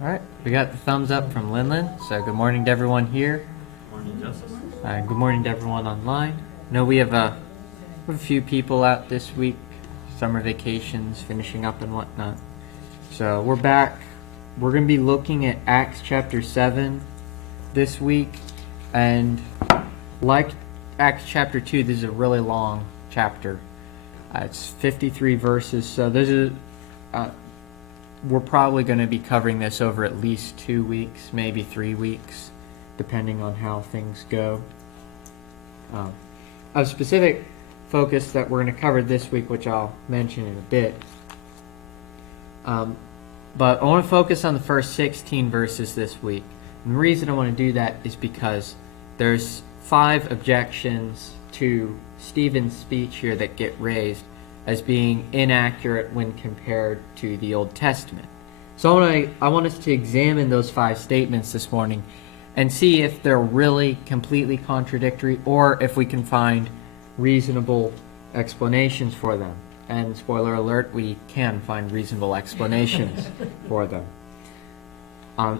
All right, we got the thumbs up from Linlin, so good morning to everyone here. Morning, Justice. Good morning to everyone online. I know we have a few people out this week, summer vacations finishing up and whatnot. So we're back. We're going to be looking at Acts chapter 7 this week. And like Acts chapter 2, this is a really long chapter. It's 53 verses, so we're probably going to be covering this over at least 2 weeks, maybe 3 weeks, depending on how things go. A specific focus that we're going to cover this week, which I'll mention in a bit. But I want to focus on the first 16 verses this week. And the reason I want to do that is because there's 5 objections to Stephen's speech here that get raised as being inaccurate when compared to the Old Testament. So I want us to examine those 5 statements this morning and see if they're really completely contradictory or if we can find reasonable explanations for them. And spoiler alert, we can find reasonable explanations for them.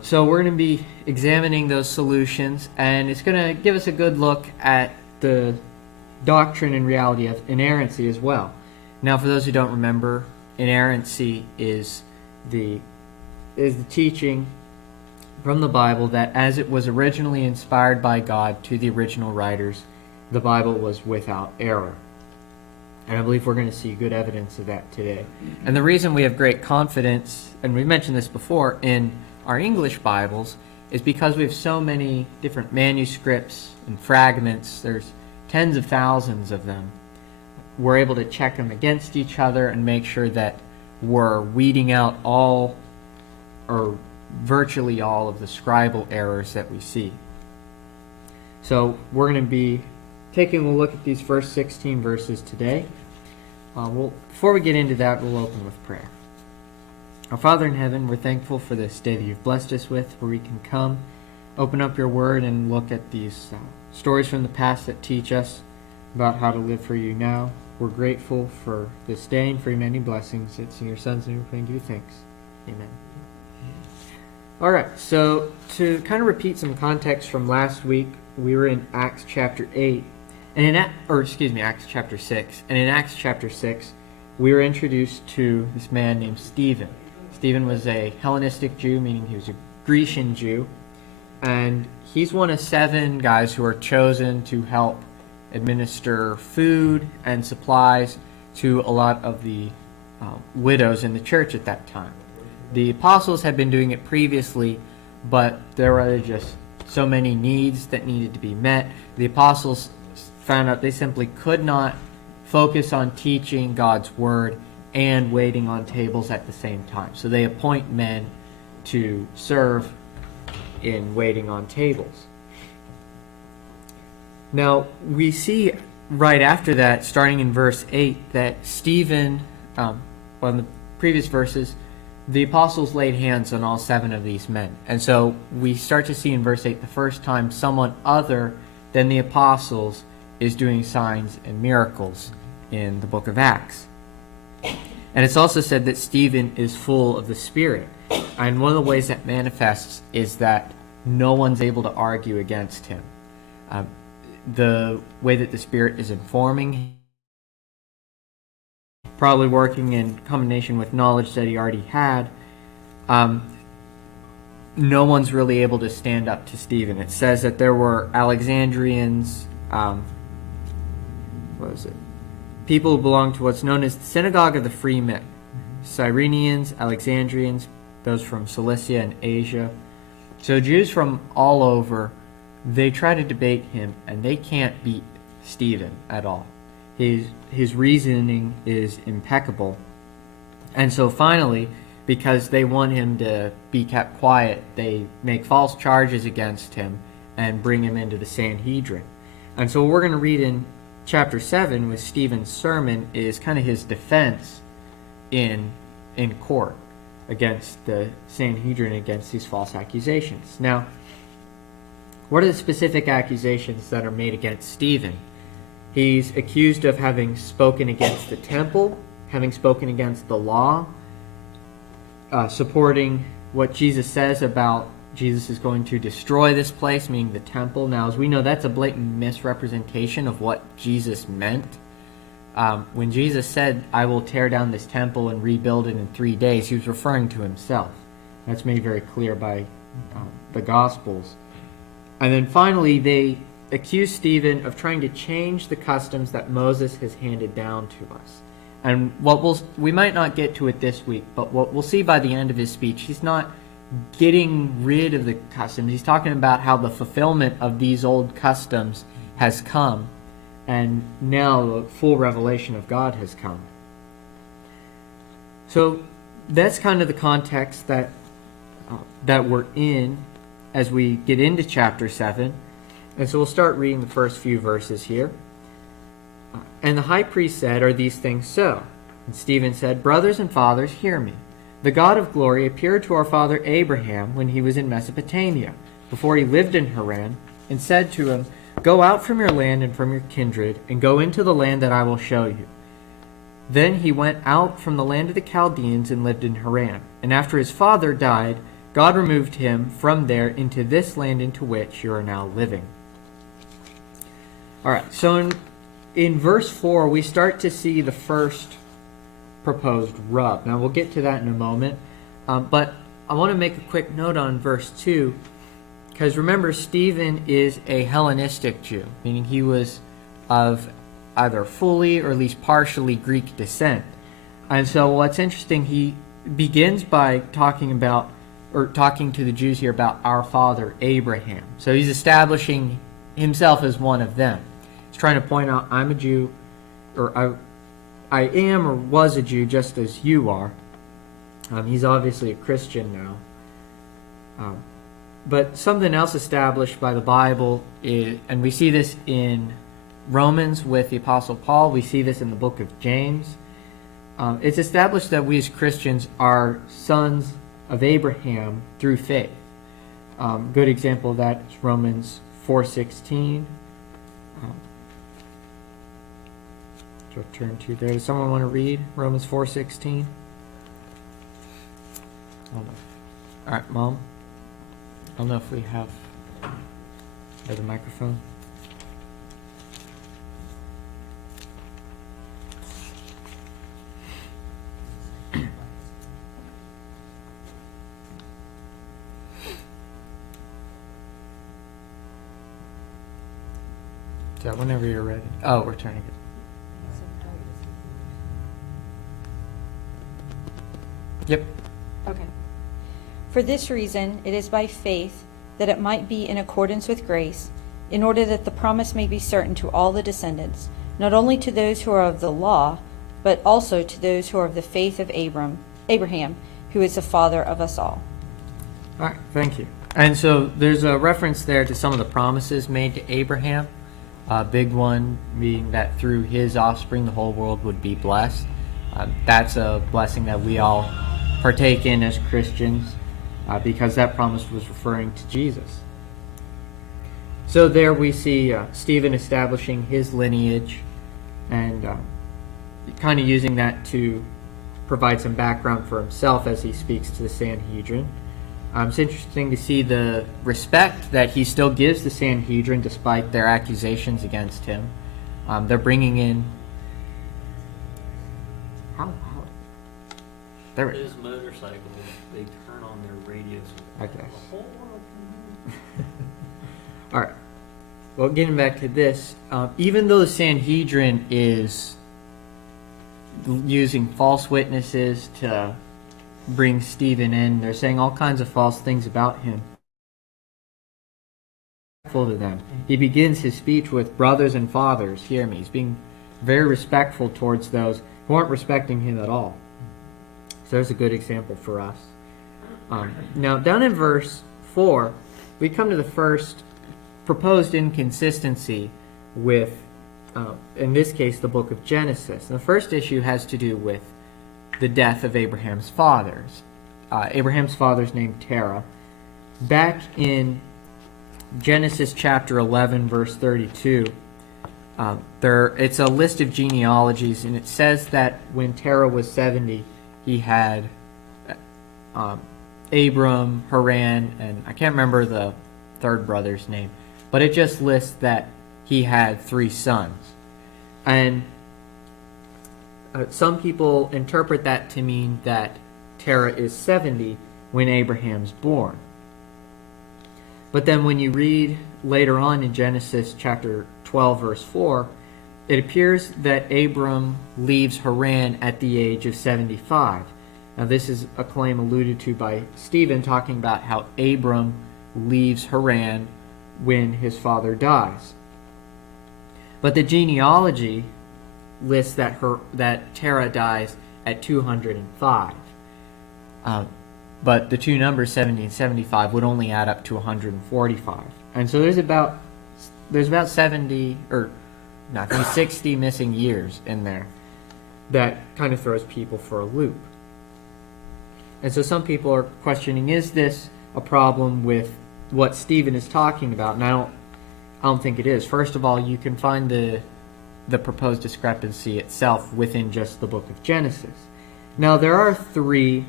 So we're going to be examining those solutions, and it's going to give us a good look at the doctrine and reality of inerrancy as well. Now, for those who don't remember, inerrancy is the teaching from the Bible that as it was originally inspired by God to the original writers, the Bible was without error. And I believe we're going to see good evidence of that today. And the reason we have great confidence, and we mentioned this before, in our English Bibles is because we have so many different manuscripts and fragments. There's tens of thousands of them. We're able to check them against each other and make sure that we're weeding out all or virtually all of the scribal errors that we see. So we're going to be taking a look at these first 16 verses today. Before we get into that, we'll open with prayer. Our Father in heaven, we're thankful for this day that you've blessed us with, where we can come, open up your word, and look at these stories from the past that teach us about how to live for you now. We're grateful for this day and for your many blessings. It's in your Son's name we give you thanks. Amen. All right, so to kind of repeat some context from last week, we were in Acts chapter 8, Acts chapter 6. And in Acts chapter 6, we were introduced to this man named Stephen. Stephen was a Hellenistic Jew, meaning he was a Grecian Jew. And he's one of 7 guys who are chosen to help administer food and supplies to a lot of the widows in the church at that time. The apostles had been doing it previously, but there were just so many needs that needed to be met. The apostles found out they simply could not focus on teaching God's word and waiting on tables at the same time. So they appoint men to serve in waiting on tables. Now, we see right after that, starting in verse 8, that Stephen, on the previous verses, the apostles laid hands on all 7 of these men. And so we start to see in verse 8 the first time someone other than the apostles is doing signs and miracles in the book of Acts. And it's also said that Stephen is full of the Spirit. And one of the ways that manifests is that no one's able to argue against him. The way that the Spirit is informing him, probably working in combination with knowledge that he already had, no one's really able to stand up to Stephen. It says that there were Alexandrians, people who belonged to what's known as the Synagogue of the Free Men. Cyrenians, Alexandrians, those from Cilicia and Asia. So Jews from all over, they try to debate him, and they can't beat Stephen at all. His reasoning is impeccable. And so finally, because they want him to be kept quiet, they make false charges against him and bring him into the Sanhedrin. And so what we're going to read in chapter 7 with Stephen's sermon is kind of his defense in court against the Sanhedrin, against these false accusations. Now, what are the specific accusations that are made against Stephen? He's accused of having spoken against the temple, having spoken against the law, supporting what Jesus says about Jesus is going to destroy this place, meaning the temple. Now, as we know, that's a blatant misrepresentation of what Jesus meant. When Jesus said, I will tear down this temple and rebuild it in 3 days, he was referring to himself. That's made very clear by the Gospels. And then finally, they accuse Stephen of trying to change the customs that Moses has handed down to us. And we might not get to it this week, but what we'll see by the end of his speech, he's not getting rid of the customs. He's talking about how the fulfillment of these old customs has come, and now the full revelation of God has come. So that's kind of the context that we're in as we get into chapter 7. And so we'll start reading the first few verses here. And the high priest said, Are these things so? And Stephen said, Brothers and fathers, hear me. The God of glory appeared to our father Abraham when he was in Mesopotamia, before he lived in Haran, and said to him, Go out from your land and from your kindred, and go into the land that I will show you. Then he went out from the land of the Chaldeans and lived in Haran. And after his father died, God removed him from there into this land into which you are now living. All right, so in verse 4, we start to see the first proposed rub. Now, we'll get to that in a moment, but I want to make a quick note on verse 2, because remember, Stephen is a Hellenistic Jew, meaning he was of either fully or at least partially Greek descent. And so what's interesting, he begins by talking to the Jews here about our father Abraham. So he's establishing himself as one of them. He's trying to point out, I'm a Jew, or I am or was a Jew just as you are. He's obviously a Christian now. But something else established by the Bible is, and we see this in Romans with the Apostle Paul, we see this in the book of James. It's established that we as Christians are sons of Abraham through faith. Good example of that is Romans 4:16. To turn to there. Does someone want to read Romans 4:16? All right, Mom. I don't know if we have the microphone. Yeah, whenever you're ready. Oh, we're turning it. Yep. Okay. For this reason, it is by faith that it might be in accordance with grace, in order that the promise may be certain to all the descendants, not only to those who are of the law, but also to those who are of the faith of Abraham, who is the father of us all. All right, thank you. And so there's a reference there to some of the promises made to Abraham. A big one being that through his offspring the whole world would be blessed. That's a blessing that we all partake in as Christians, because that promise was referring to Jesus. So there we see Stephen establishing his lineage and kind of using that to provide some background for himself as he speaks to the Sanhedrin. It's interesting to see the respect that he still gives the Sanhedrin despite their accusations against him. They're bringing in... How? There His motorcycle, they turn on their radios. I guess. All right. Well, getting back to this, even though the Sanhedrin is using false witnesses to bring Stephen in, they're saying all kinds of false things about him. To them. He begins his speech with, Brothers and fathers, hear me. He's being very respectful towards those who aren't respecting him at all. So there's a good example for us. Now, down in verse 4, we come to the first proposed inconsistency with, in this case, the book of Genesis. And the first issue has to do with the death of Abraham's fathers. Abraham's father's named Terah. Back in Genesis chapter 11, verse 32, it's a list of genealogies, and it says that when Terah was 70, he had Abram, Haran, and I can't remember the third brother's name, but it just lists that he had 3 sons. And some people interpret that to mean that Terah is 70 when Abraham's born. But then when you read later on in Genesis chapter 12, verse 4, it appears that Abram leaves Haran at the age of 75. Now this is a claim alluded to by Stephen, talking about how Abram leaves Haran when his father dies. But the genealogy lists that Terah dies at 205. But the two numbers, 70 and 75, would only add up to 145. And so there's about 70, or no, I think 60 missing years in there that kind of throws people for a loop. And so some people are questioning, is this a problem with what Stephen is talking about? And I don't think it is. First of all, you can find the proposed discrepancy itself within just the book of Genesis. Now, there are 3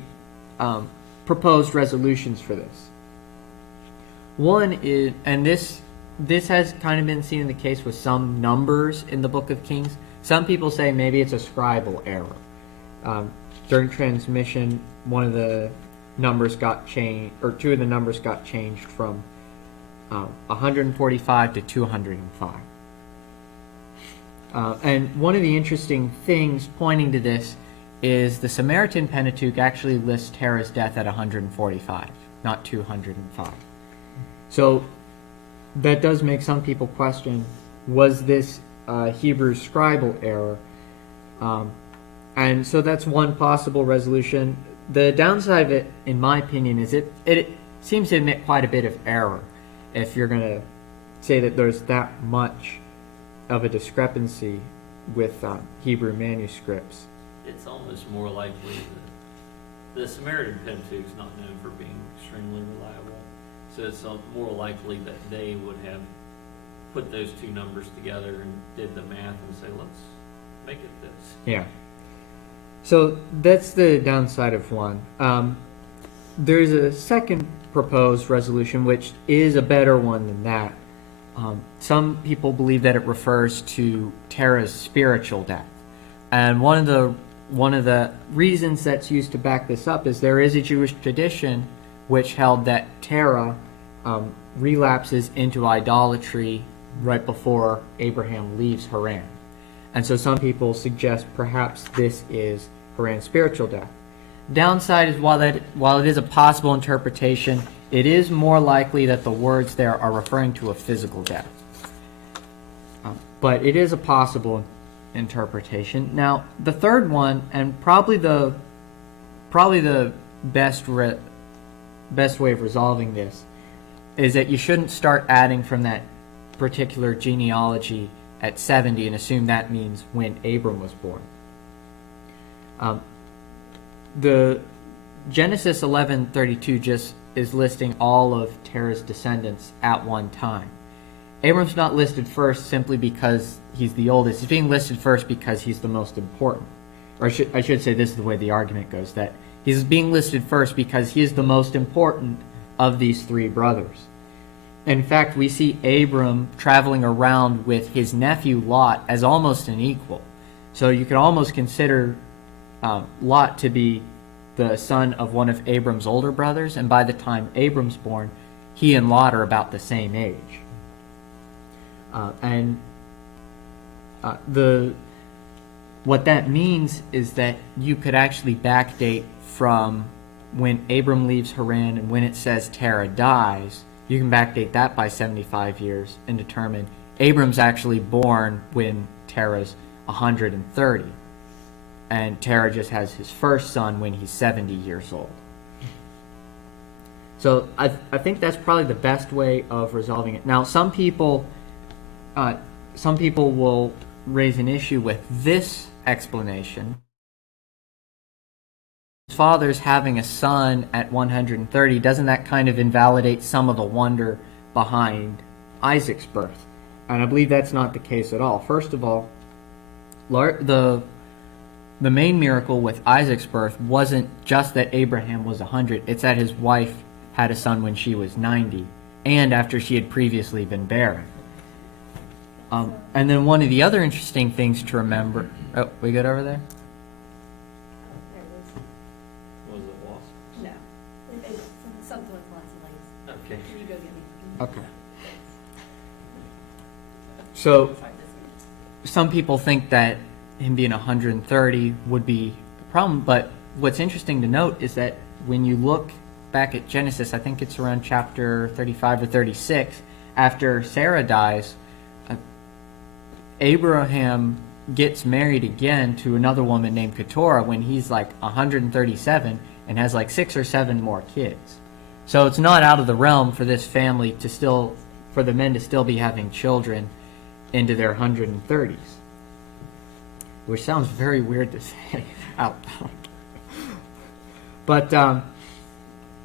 proposed resolutions for this. One is, and this has kind of been seen in the case with some numbers in the book of Kings. Some people say maybe it's a scribal error. During transmission, one of the numbers got changed, or 2 of the numbers got changed from 145 to 205. And one of the interesting things pointing to this is the Samaritan Pentateuch actually lists Terah's death at 145, not 205. So that does make some people question, was this Hebrew scribal error? And so that's one possible resolution. The downside of it, in my opinion, is it seems to admit quite a bit of error if you're going to say that there's that much of a discrepancy with Hebrew manuscripts. It's almost more likely that the Samaritan Pentateuch is not known for being extremely reliable. So it's more likely that they would have put those 2 numbers together and did the math and say, let's make it this. Yeah. So that's the downside of one. There's a second proposed resolution, which is a better one than that. Some people believe that it refers to Terah's spiritual death. And one of the reasons that's used to back this up is there is a Jewish tradition which held that Terah relapses into idolatry right before Abraham leaves Haran. And so some people suggest perhaps this is Haran's spiritual death. Downside is while it is a possible interpretation, it is more likely that the words there are referring to a physical death. But it is a possible interpretation. Now, the third one, and probably the best way of resolving this, is that you shouldn't start adding from that particular genealogy at 70 and assume that means when Abram was born. The Genesis 11:32 just is listing all of Terah's descendants at one time. Abram's not listed first simply because he's the oldest. He's being listed first because he's the most important. Or I should say, this is the way the argument goes, that he's being listed first because he is the most important of these 3 brothers. In fact, we see Abram traveling around with his nephew Lot as almost an equal. So you could almost consider Lot to be the son of one of Abram's older brothers, and by the time Abram's born, he and Lot are about the same age. What that means is that you could actually backdate from when Abram leaves Haran and when it says Terah dies. You can backdate that by 75 years and determine Abram's actually born when Terah's 130. And Terah just has his first son when he's 70 years old. So I think that's probably the best way of resolving it. Now, some people will raise an issue with this explanation. His father's having a son at 130. Doesn't that kind of invalidate some of the wonder behind Isaac's birth? And I believe that's not the case at all. First of all, the the main miracle with Isaac's birth wasn't just that Abraham was 100, it's that his wife had a son when she was 90, and after she had previously been barren. And then one of the other interesting things to remember... Oh, we good over there? Was it wasp? No, it's something with lots of legs. Okay. You go get me. Okay. So, some people think that him being 130 would be a problem, but what's interesting to note is that when you look back at Genesis, I think it's around chapter 35 or 36, after Sarah dies, Abraham gets married again to another woman named Keturah when he's like 137 and has like 6 or 7 more kids. So it's not out of the realm for this family to still, for the men to still be having children into their 130s. Which sounds very weird to say out loud. But,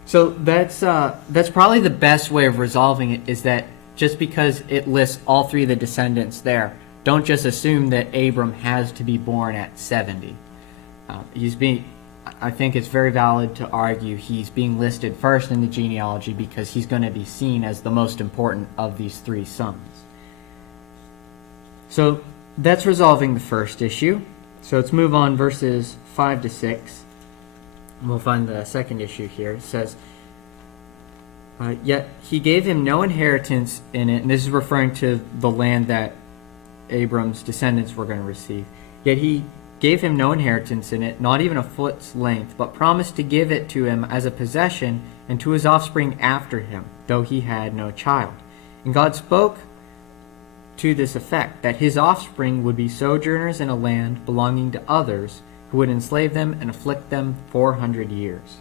so that's probably the best way of resolving it, is that just because it lists all 3 of the descendants there, don't just assume that Abram has to be born at 70. I think it's very valid to argue he's being listed first in the genealogy because he's going to be seen as the most important of these 3 sons. So that's resolving the first issue. So let's move on verses 5 to 6. And we'll find the second issue here. It says, yet he gave him no inheritance in it, and this is referring to the land that Abram's descendants were going to receive. Yet he gave him no inheritance in it, not even a foot's length, but promised to give it to him as a possession and to his offspring after him, though he had no child. And God spoke to this effect, that his offspring would be sojourners in a land belonging to others, who would enslave them and afflict them 400 years.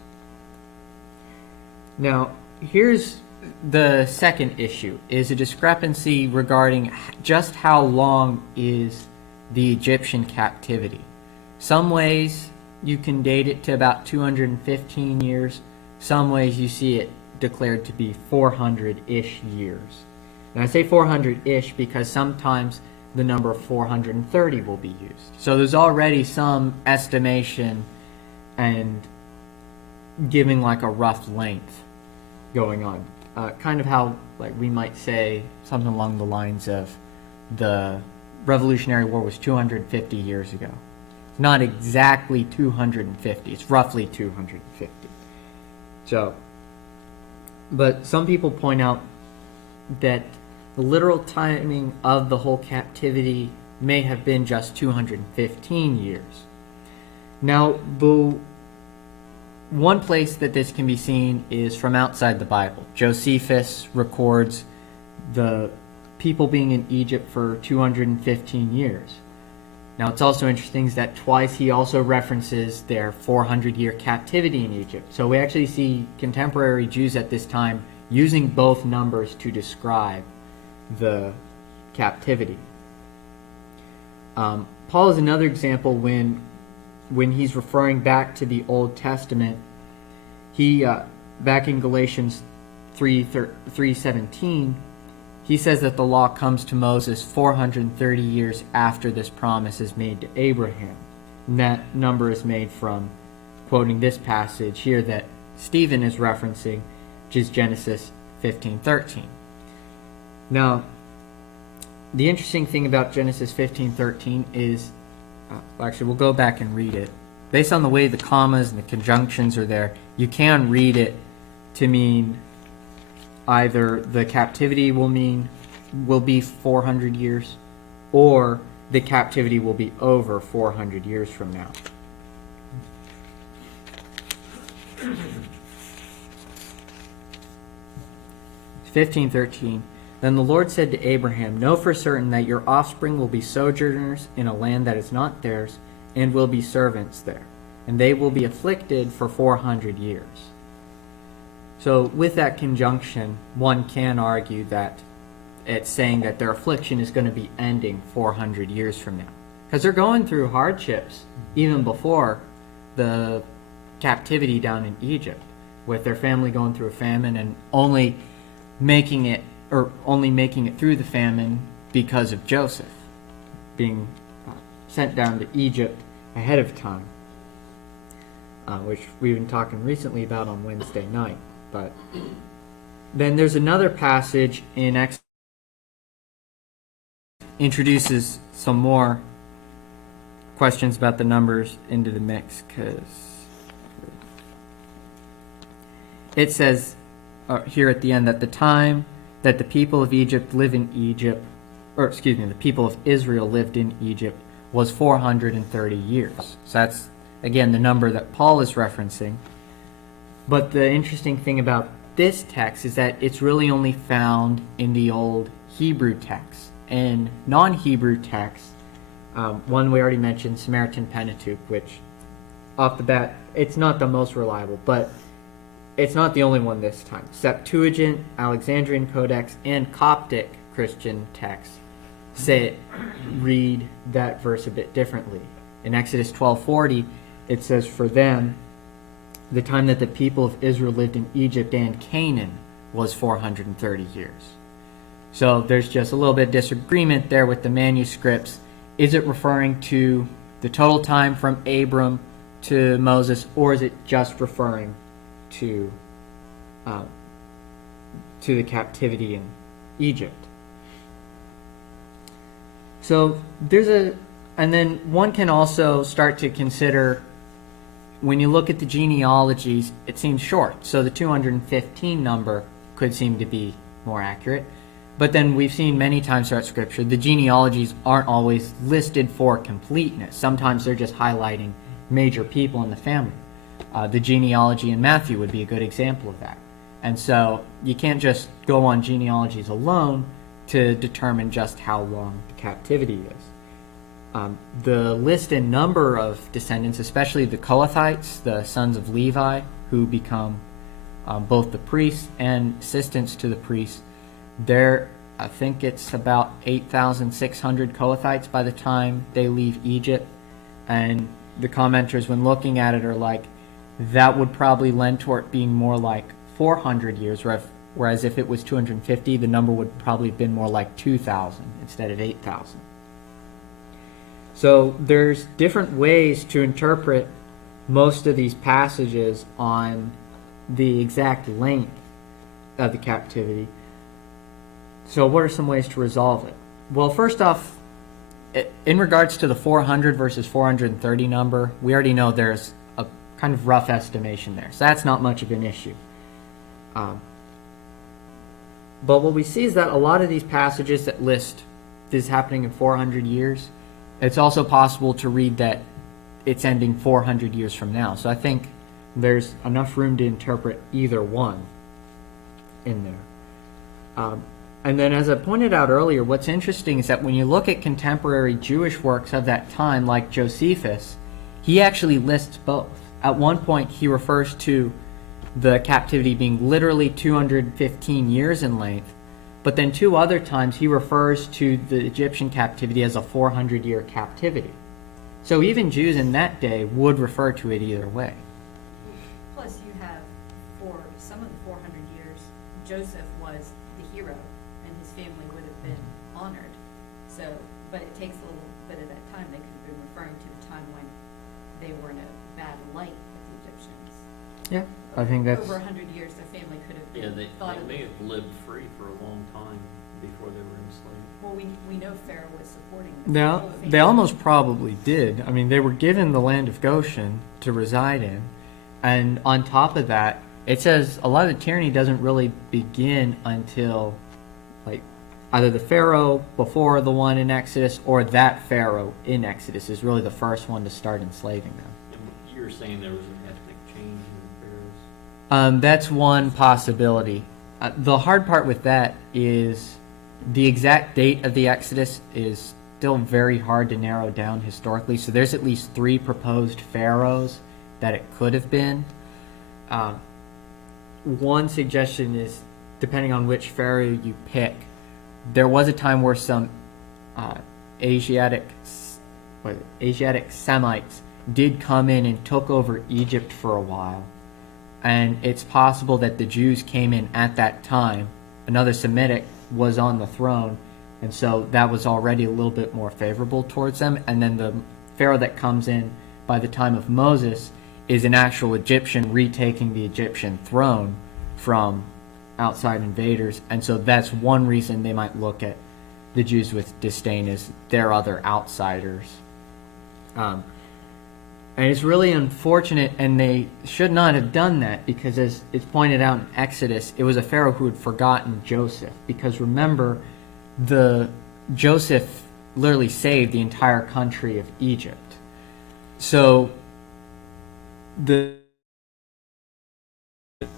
Now, here's the second issue, is a discrepancy regarding just how long is the Egyptian captivity. Some ways you can date it to about 215 years. Some ways you see it declared to be 400-ish years. And I say 400-ish because sometimes the number 430 will be used. So there's already some estimation and giving like a rough length going on. Kind of how like we might say something along the lines of the Revolutionary War was 250 years ago. It's not exactly 250. It's roughly 250. So, but some people point out that the literal timing of the whole captivity may have been just 215 years. Now, the one place that this can be seen is from outside the Bible. Josephus records the people being in Egypt for 215 years. Now, it's also interesting is that twice he also references their 400-year captivity in Egypt. So we actually see contemporary Jews at this time using both numbers to describe the captivity. Paul is another example when he's referring back to the Old Testament. He back in Galatians 3:17, he says that the law comes to Moses 430 years after this promise is made to Abraham. And that number is made from quoting this passage here that Stephen is referencing, which is Genesis 15:13. Now, the interesting thing about Genesis 15:13 is, actually, we'll go back and read it. Based on the way the commas and the conjunctions are there, you can read it to mean either the captivity will be 400 years, or the captivity will be over 400 years from now. It's 15:13. Then the Lord said to Abraham, know for certain that your offspring will be sojourners in a land that is not theirs, and will be servants there, and they will be afflicted for 400 years. So with that conjunction, one can argue that it's saying that their affliction is going to be ending 400 years from now. Because they're going through hardships even before the captivity down in Egypt, with their family going through a famine and only making it through the famine because of Joseph being sent down to Egypt ahead of time, which we've been talking recently about on Wednesday night. But then there's another passage in Exodus introduces some more questions about the numbers into the mix, because it says here at the end that the time that the people of Egypt live in Egypt, or excuse me, the people of Israel lived in Egypt was 430 years. So that's, again, the number that Paul is referencing. But the interesting thing about this text is that it's really only found in the old Hebrew text. In non-Hebrew texts, one we already mentioned, Samaritan Pentateuch, which off the bat, it's not the most reliable, but it's not the only one this time. Septuagint, Alexandrian Codex, and Coptic Christian texts read that verse a bit differently. In Exodus 12:40, it says, "For them, the time that the people of Israel lived in Egypt and Canaan was 430 years." So there's just a little bit of disagreement there with the manuscripts. Is it referring to the total time from Abram to Moses, or is it just referring to the captivity in Egypt? So and then one can also start to consider, when you look at the genealogies, it seems short. So the 215 number could seem to be more accurate. But then we've seen many times throughout Scripture, the genealogies aren't always listed for completeness. Sometimes they're just highlighting major people in the family. The genealogy in Matthew would be a good example of that. And so you can't just go on genealogies alone to determine just how long the captivity is. The list and number of descendants, especially the Kohathites, the sons of Levi, who become both the priests and assistants to the priests, I think it's about 8,600 Kohathites by the time they leave Egypt. And the commenters, when looking at it, are like, that would probably lend toward being more like 400 years, whereas if it was 250, the number would probably have been more like 2,000 instead of 8,000. So there's different ways to interpret most of these passages on the exact length of the captivity. So what are some ways to resolve it? Well, first off, in regards to the 400 versus 430 number, we already know there's a kind of rough estimation there. So that's not much of an issue. But what we see is that a lot of these passages that list this happening in 400 years, it's also possible to read that it's ending 400 years from now. So I think there's enough room to interpret either one in there. And then, as I pointed out earlier, what's interesting is that when you look at contemporary Jewish works of that time, like Josephus, he actually lists both. At one point, he refers to the captivity being literally 215 years in length, but then two other times he refers to the Egyptian captivity as a 400-year captivity. So even Jews in that day would refer to it either way. Plus, you have, for some of the 400 years, Joseph was the hero, and his family would have been honored. So, but it takes a little bit of that time. They could have been referring to the time when they were in a bad light with the Egyptians. Yeah, I think that's... Over 100 years, their family could have been They thought of. may have lived free for a long time before they were enslaved. Well, we know Pharaoh was supporting them. They almost probably did. I mean, they were given the land of Goshen to reside in. And on top of that, it says a lot of the tyranny doesn't really begin until, like, either the Pharaoh before the one in Exodus or that Pharaoh in Exodus is really the first one to start enslaving them. And you were saying there was an ethnic change in Pharaohs? That's one possibility. The hard part with that is the exact date of the Exodus is still very hard to narrow down historically. So there's at least 3 proposed pharaohs that it could have been. One suggestion is, depending on which pharaoh you pick, there was a time where some Asiatic Semites did come in and took over Egypt for a while. And it's possible that the Jews came in at that time. Another Semitic was on the throne, and so that was already a little bit more favorable towards them. And then the pharaoh that comes in by the time of Moses is an actual Egyptian retaking the Egyptian throne from outside invaders. And so that's one reason they might look at the Jews with disdain, as they're other outsiders. And it's really unfortunate, and they should not have done that, because as it's pointed out in Exodus, it was a Pharaoh who had forgotten Joseph. Because remember, Joseph literally saved the entire country of Egypt. So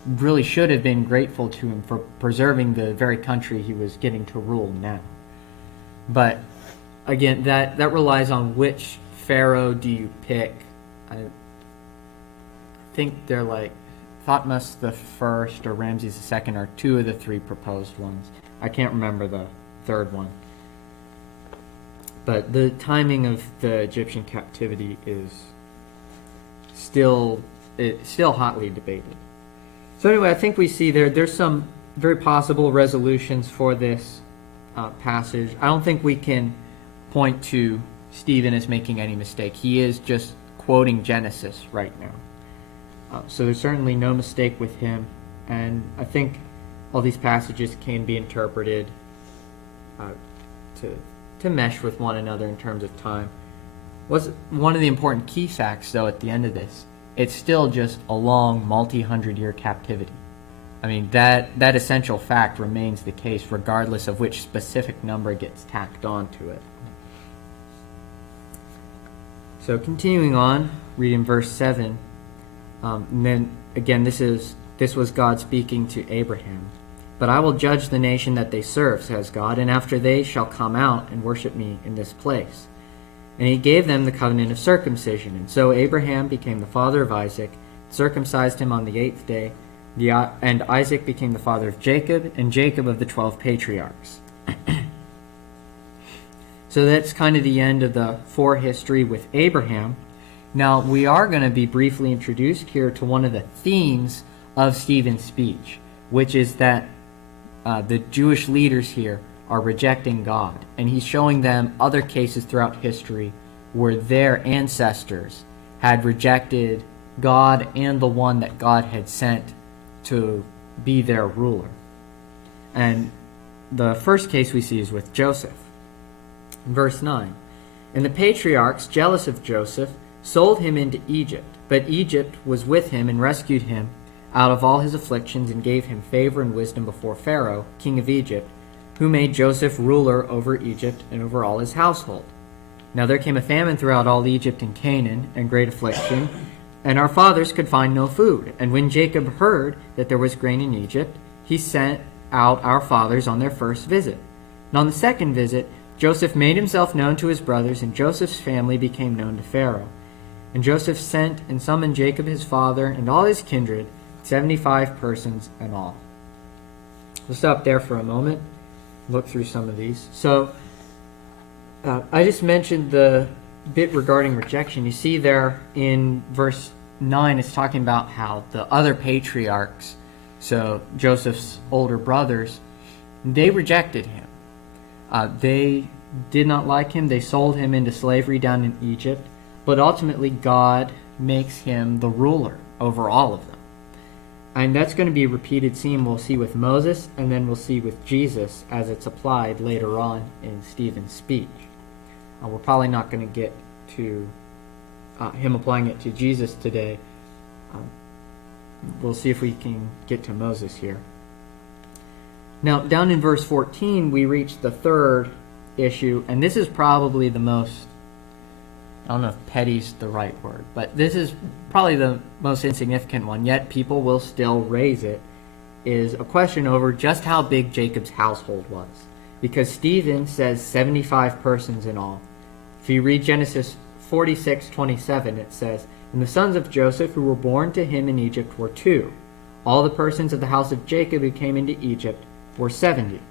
really should have been grateful to him for preserving the very country he was getting to rule now. But again, that relies on which Pharaoh do you pick. I think they're like Thutmose the First or Ramses the Second are two of the three proposed ones. I can't remember the third one. But the timing of the Egyptian captivity is still hotly debated. So anyway, I think we see there's some very possible resolutions for this passage. I don't think we can point to Stephen as making any mistake. He is just quoting Genesis right now. So there's certainly no mistake with him. And I think all these passages can be interpreted to mesh with one another in terms of time. What's one of the important key facts, though, at the end of this? It's still just a long, multi-hundred-year captivity. I mean, that essential fact remains the case regardless of which specific number gets tacked onto it. So continuing on, reading verse 7, and then again, this was God speaking to Abraham. But I will judge the nation that they serve, says God, and after they shall come out and worship me in this place. And he gave them the covenant of circumcision. And so Abraham became the father of Isaac, circumcised him on the 8th day, and Isaac became the father of Jacob, and Jacob of the 12 patriarchs. So that's kind of the end of the forehistory with Abraham. Now, we are going to be briefly introduced here to one of the themes of Stephen's speech, which is that the Jewish leaders here are rejecting God. And he's showing them other cases throughout history where their ancestors had rejected God and the one that God had sent to be their ruler. And the first case we see is with Joseph. Verse 9, and the patriarchs, jealous of Joseph, sold him into Egypt. But Egypt was with him and rescued him out of all his afflictions and gave him favor and wisdom before Pharaoh, king of Egypt, who made Joseph ruler over Egypt and over all his household. Now there came a famine throughout all Egypt and Canaan, and great affliction, and our fathers could find no food. And when Jacob heard that there was grain in Egypt, he sent out our fathers on their first visit. And on the second visit, Joseph made himself known to his brothers, and Joseph's family became known to Pharaoh. And Joseph sent and summoned Jacob his father and all his kindred, 75 persons in all. We'll stop there for a moment, look through some of these. So, I just mentioned the bit regarding rejection. You see there in verse 9, it's talking about how the other patriarchs, so Joseph's older brothers, they rejected him. They did not like him. They sold him into slavery down in Egypt. But ultimately, God makes him the ruler over all of them. And that's going to be a repeated theme we'll see with Moses, and then we'll see with Jesus as it's applied later on in Stephen's speech. We're probably not going to get to him applying it to Jesus today. We'll see if we can get to Moses here. Now, down in verse 14, we reach the third issue, and this is probably the most, I don't know if petty's the right word, but this is probably the most insignificant one, yet people will still raise it, is a question over just how big Jacob's household was. Because Stephen says 75 persons in all. If you read Genesis 46:27, it says, and the sons of Joseph who were born to him in Egypt were 2. All the persons of the house of Jacob who came into Egypt were 70.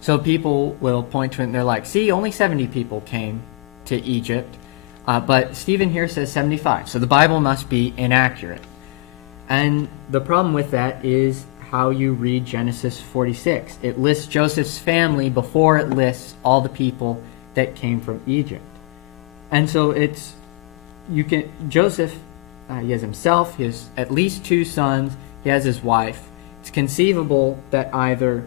So people will point to it and they're like, see, only 70 people came to Egypt. But Stephen here says 75. So the Bible must be inaccurate. And the problem with that is how you read Genesis 46. It lists Joseph's family before it lists all the people that came from Egypt. And so it's Joseph, he has himself, he has at least 2 sons, he has his wife. It's conceivable that either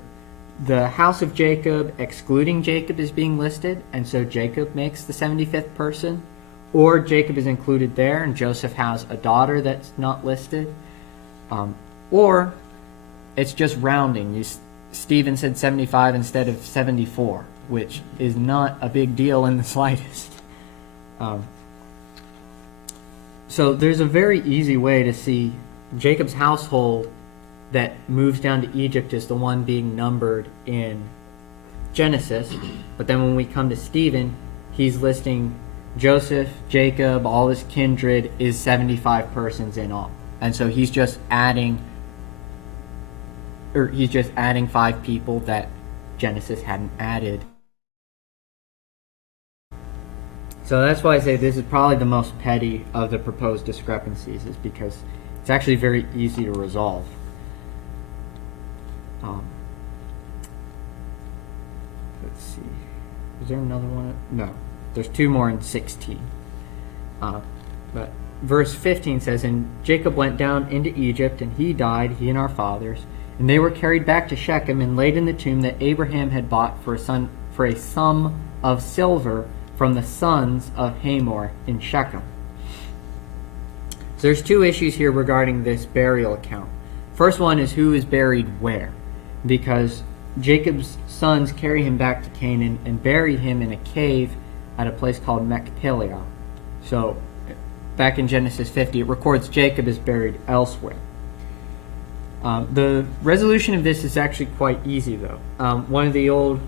the house of Jacob, excluding Jacob, is being listed, and so Jacob makes the 75th person, or Jacob is included there, and Joseph has a daughter that's not listed, or it's just rounding. Stephen said 75 instead of 74, which is not a big deal in the slightest. So there's a very easy way to see Jacob's household that moves down to Egypt is the one being numbered in Genesis. But then when we come to Stephen, he's listing Joseph, Jacob, all his kindred is 75 persons in all. And so he's just adding 5 people that Genesis hadn't added. So that's why I say this is probably the most petty of the proposed discrepancies, is because it's actually very easy to resolve. Let's see. Is there another one? No. There's 2 more in 16. But verse 15 says, "And Jacob went down into Egypt, and he died, he and our fathers. And they were carried back to Shechem and laid in the tomb that Abraham had bought for a sum of silver from the sons of Hamor in Shechem." So there's 2 issues here regarding this burial account. First one is who is buried where, because Jacob's sons carry him back to Canaan and bury him in a cave at a place called Machpelah. So back in Genesis 50, it records Jacob is buried elsewhere. The resolution of this is actually quite easy, though. One of the old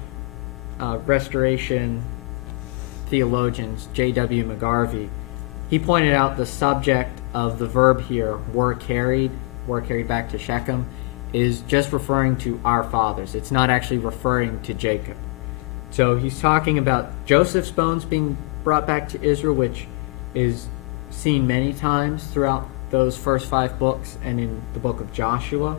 Restoration theologians, J.W. McGarvey, he pointed out the subject of the verb here, were carried back to Shechem, is just referring to our fathers. It's not actually referring to Jacob. So he's talking about Joseph's bones being brought back to Israel, which is seen many times throughout those first 5 books and in the book of Joshua,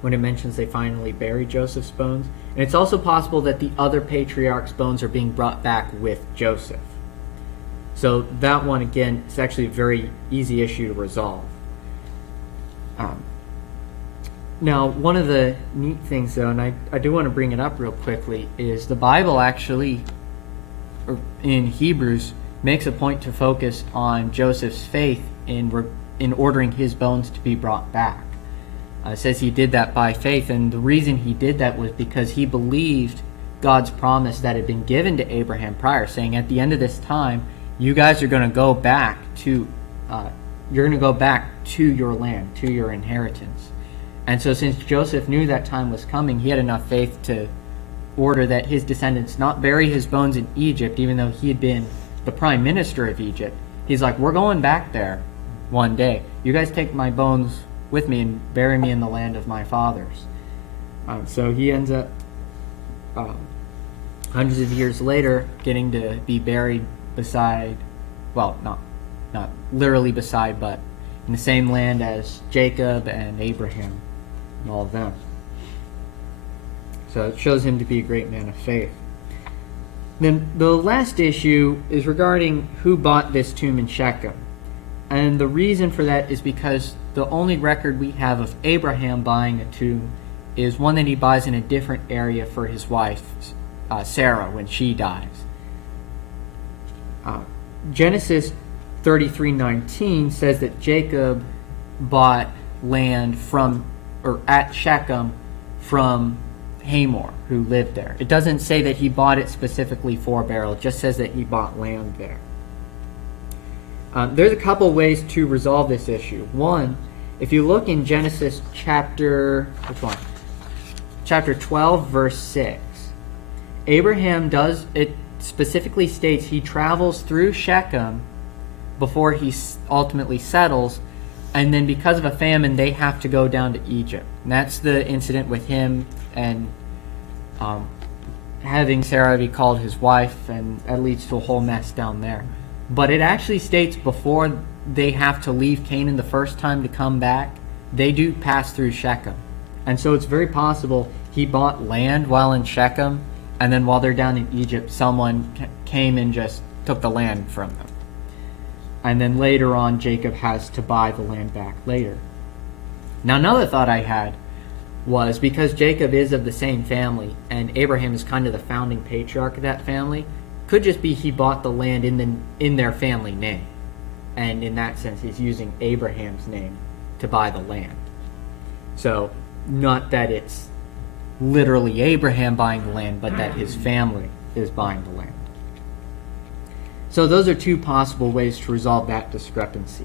when it mentions they finally buried Joseph's bones. And it's also possible that the other patriarchs' bones are being brought back with Joseph. So that one, again, is actually a very easy issue to resolve. Now, one of the neat things, though, and I do want to bring it up real quickly, is the Bible actually, in Hebrews, makes a point to focus on Joseph's faith in ordering his bones to be brought back. It says he did that by faith, and the reason he did that was because he believed God's promise that had been given to Abraham prior, saying at the end of this time, you guys are going to go back to your land, to your inheritance. And so since Joseph knew that time was coming, he had enough faith to order that his descendants not bury his bones in Egypt, even though he had been the prime minister of Egypt. He's like, we're going back there one day. You guys take my bones with me and bury me in the land of my fathers. So he ends up, hundreds of years later, getting to be buried beside, well, not literally beside, but in the same land as Jacob and Abraham and all of them. So it shows him to be a great man of faith. Then the last issue is regarding who bought this tomb in Shechem. And the reason for that is because the only record we have of Abraham buying a tomb is one that he buys in a different area for his wife, Sarah, when she dies. Genesis 33:19 says that Jacob bought land at Shechem from Hamor, who lived there. It doesn't say that he bought it specifically for burial. It just says that he bought land there. There's a couple ways to resolve this issue. One, if you look in Genesis chapter 12, verse 6, it specifically states he travels through Shechem before he ultimately settles, and then because of a famine, they have to go down to Egypt. And that's the incident with him and having Sarah be called his wife, and that leads to a whole mess down there. But it actually states before they have to leave Canaan the first time to come back, they do pass through Shechem. And so it's very possible he bought land while in Shechem, and then while they're down in Egypt, someone came and just took the land from them. And then later on, Jacob has to buy the land back later. Now, another thought I had was because Jacob is of the same family, and Abraham is kind of the founding patriarch of that family, could just be he bought the land in their family name. And in that sense, he's using Abraham's name to buy the land. So, not that it's literally Abraham buying the land, but that his family is buying the land. So those are two possible ways to resolve that discrepancy.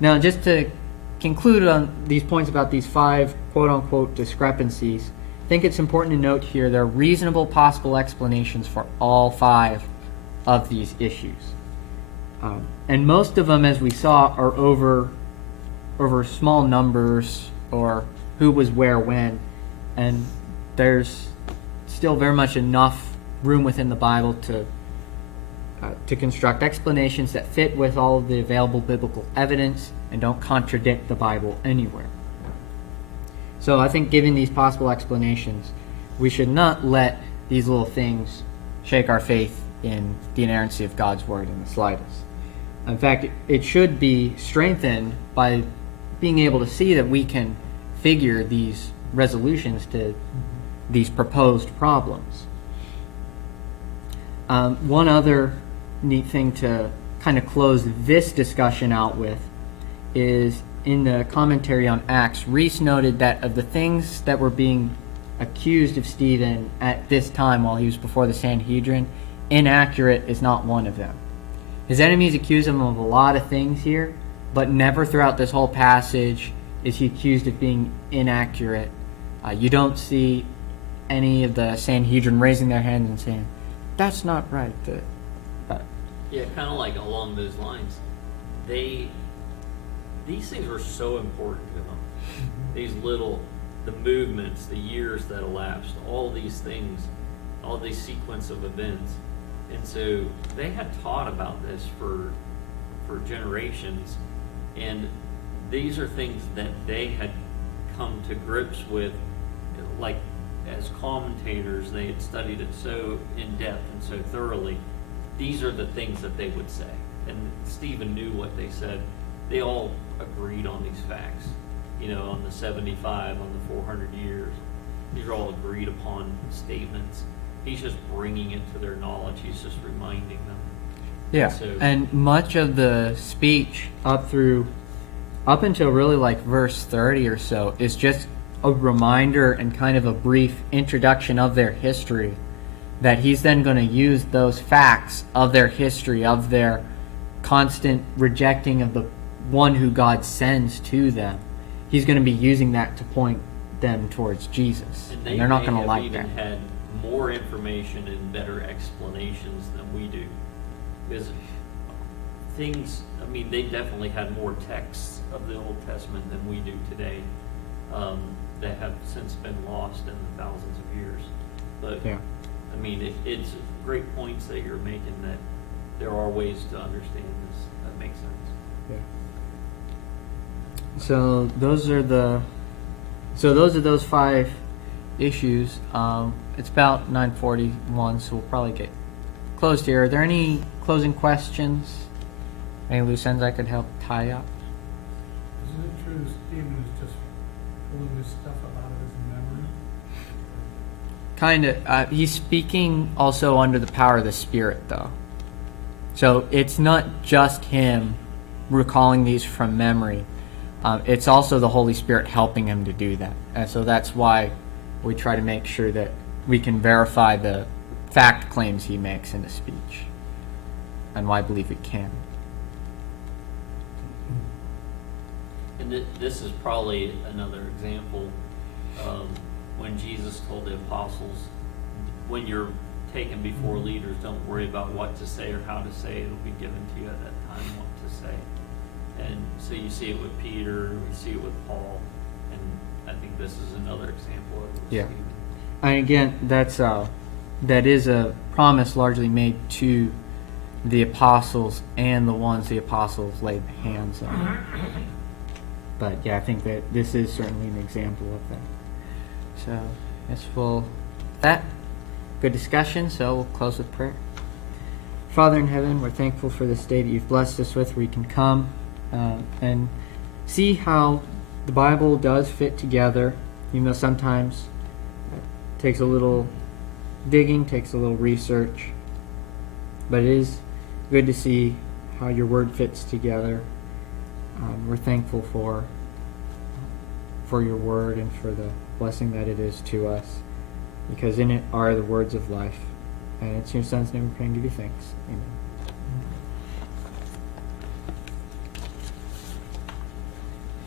Now, just to conclude on these points about these 5 quote-unquote discrepancies, I think it's important to note here there are reasonable possible explanations for all 5 of these issues. And most of them, as we saw, are over small numbers or who was where when, and there's still very much enough room within the Bible to construct explanations that fit with all of the available biblical evidence and don't contradict the Bible anywhere. So I think given these possible explanations, we should not let these little things shake our faith in the inerrancy of God's Word in the slightest. In fact, it should be strengthened by being able to see that we can figure these resolutions to these proposed problems. One other neat thing to kind of close this discussion out with is in the commentary on Acts, Reese noted that of the things that were being accused of Stephen at this time while he was before the Sanhedrin, inaccurate is not one of them. His enemies accuse him of a lot of things here, but never throughout this whole passage is he accused of being inaccurate. You don't see any of the Sanhedrin raising their hands and saying, that's not right. Yeah, kind of like along those lines. These things were so important to them. These the movements, the years that elapsed, all these things, all these sequence of events. And so they had taught about this for generations. And these are things that they had come to grips with, like as commentators, they had studied it so in depth and so thoroughly. These are the things that they would say. And Stephen knew what they said. They all agreed on these facts. On the 75, on the 400 years. These are all agreed upon statements. He's just bringing it to their knowledge. He's just reminding them. Yeah, and much of the speech up until really like verse 30 or so is just a reminder and kind of a brief introduction of their history, that he's then going to use those facts of their history, of their constant rejecting of the one who God sends to them. He's going to be using that to point them towards Jesus. And they're not going to like that. They had more information and better explanations than we do. Because they definitely had more texts of the Old Testament than we do today, that have since been lost in the thousands of years. But yeah. It's great points that you're making, that there are ways to understand this that make sense. Yeah. So those are those 5 issues. It's about 9:41, so we'll probably get closed here. Are there any closing questions? Any loose ends I could help tie up? Isn't it true that Stephen is just pulling this stuff out of his memory? Kind of. He's speaking also under the power of the Spirit, though. So it's not just him recalling these from memory. It's also the Holy Spirit helping him to do that. And so that's why we try to make sure that we can verify the fact claims he makes in the speech, and why I believe we can. And this is probably another example when Jesus told the apostles, when you're taken before leaders, don't worry about what to say or how to say. It'll be given to you at that time what to say. And so you see it with Peter, we see it with Paul, and I think this is another example of it. Yeah. And again, that is a promise largely made to the apostles and the ones the apostles laid hands on. But yeah, I think that this is certainly an example of that. So, good discussion, so we'll close with prayer. Father in heaven, we're thankful for this day that you've blessed us with, where we can come and see how the Bible does fit together, even though sometimes it takes a little digging, takes a little research. But it is good to see how your word fits together. We're thankful for your word and for the blessing that it is to us, because in it are the words of life. And it's in your Son's name we pray and give you thanks. Amen.